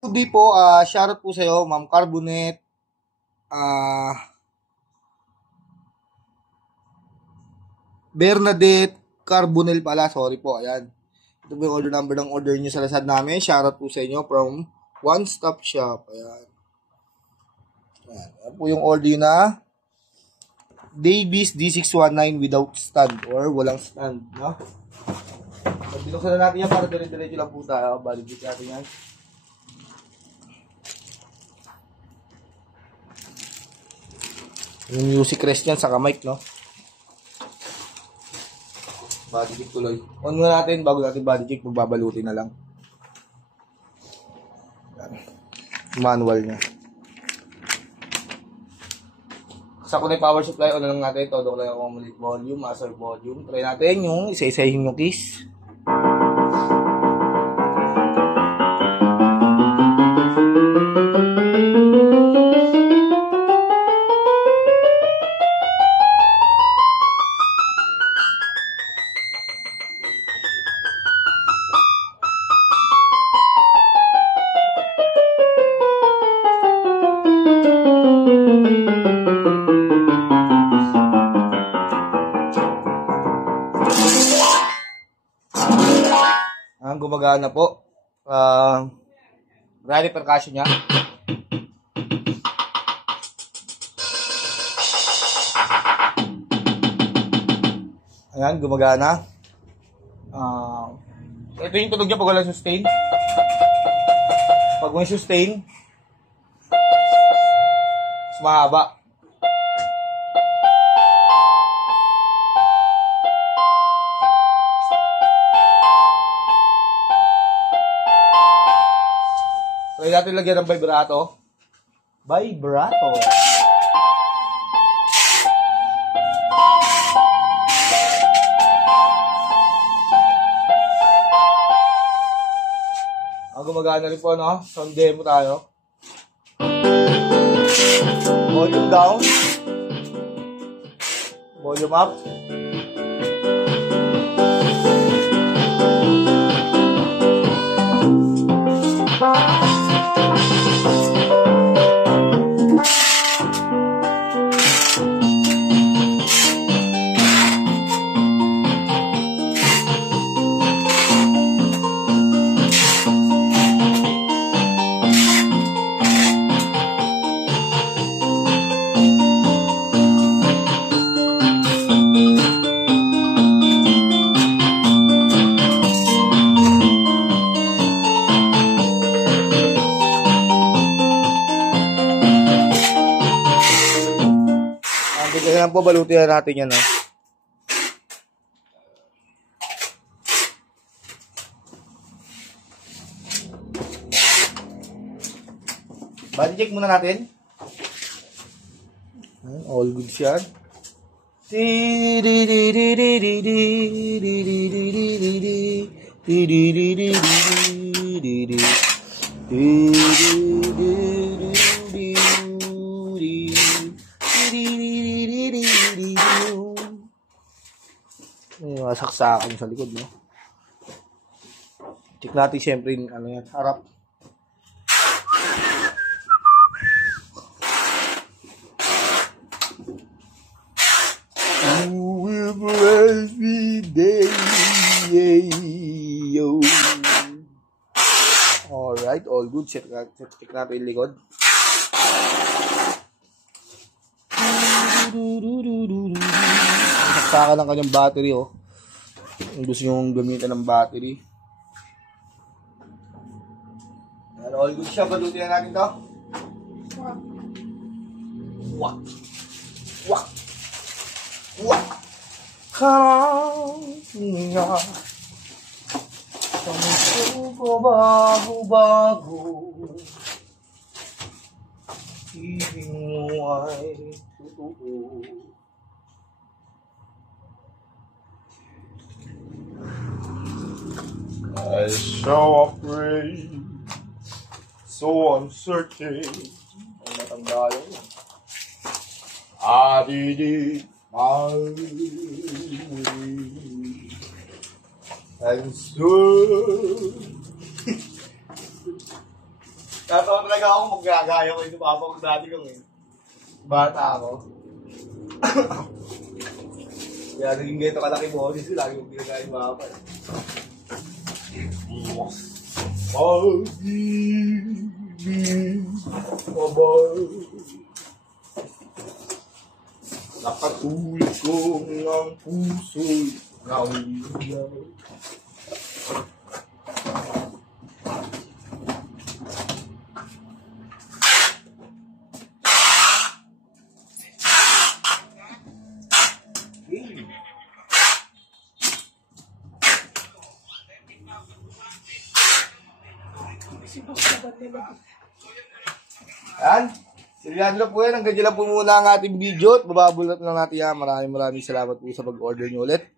Hindi po, shoutout po sa'yo, Ma'am Carbonet, Bernadette Carbonel pala, sorry po, ayan. Ito po yung order number ng order nyo sa Lazada namin. Shoutout po sa inyo from One Stop Shop, ayan. Ayan po yung order na Davies D619 without stand or walang stand, no? So, binuksan na natin yan para dire-diretso lang po tayo. Validate natin yan. Yung music rest yan, saka mic, no? Body check tuloy. On muna natin, bago natin body check, magbabalutin na lang. Yan. Manual niya. Sa kunay power supply, on na lang natin. Todo ko lang yung complete volume, master volume. Try natin yung isa-isahin yung keys. Gumagana po. Rally percussion niya. Ayan, gumagana. Ito yung tunog niya pag wala sustain. Pag may sustain, mas mahaba. Try natin lagyan ng vibrato. Vibrato. Gumagana rin po, no? Sound demo tayo. Volume down. Volume up. Kaya po balutin natin yan, no? Body check muna natin. All good siya. May saksakan sa likod, no? Check natin siyempre yung ano yan, harap. You will bless me day. Alright, all good. Check natin yung likod. Saksakan ng kanyang battery, oh. Kung gusto nyo gamitan ng battery. Yan, all good siya. Balutin na natin to. Wak. Wak. Wak. Kanya. Sa mundo ko bago-bago. Ibig mo ay totoo. I so afraid, so uncertain. Ang matanda yun. I did it my way. And so Tatawa talaga ako magagaya ko yung papa ko dati kong bata ako. Kaya naging geto kalaki boses ko, lagi kong ginagaya yung papa. Pag-ibig, babay. Nakatulad ko ng puso'y naulilaw. Yan. Silihan lang po yan. Hanggang dyan lang po muna ang ating video at bababulot lang natin yan. Maraming salamat po sa pag-order nyo ulit.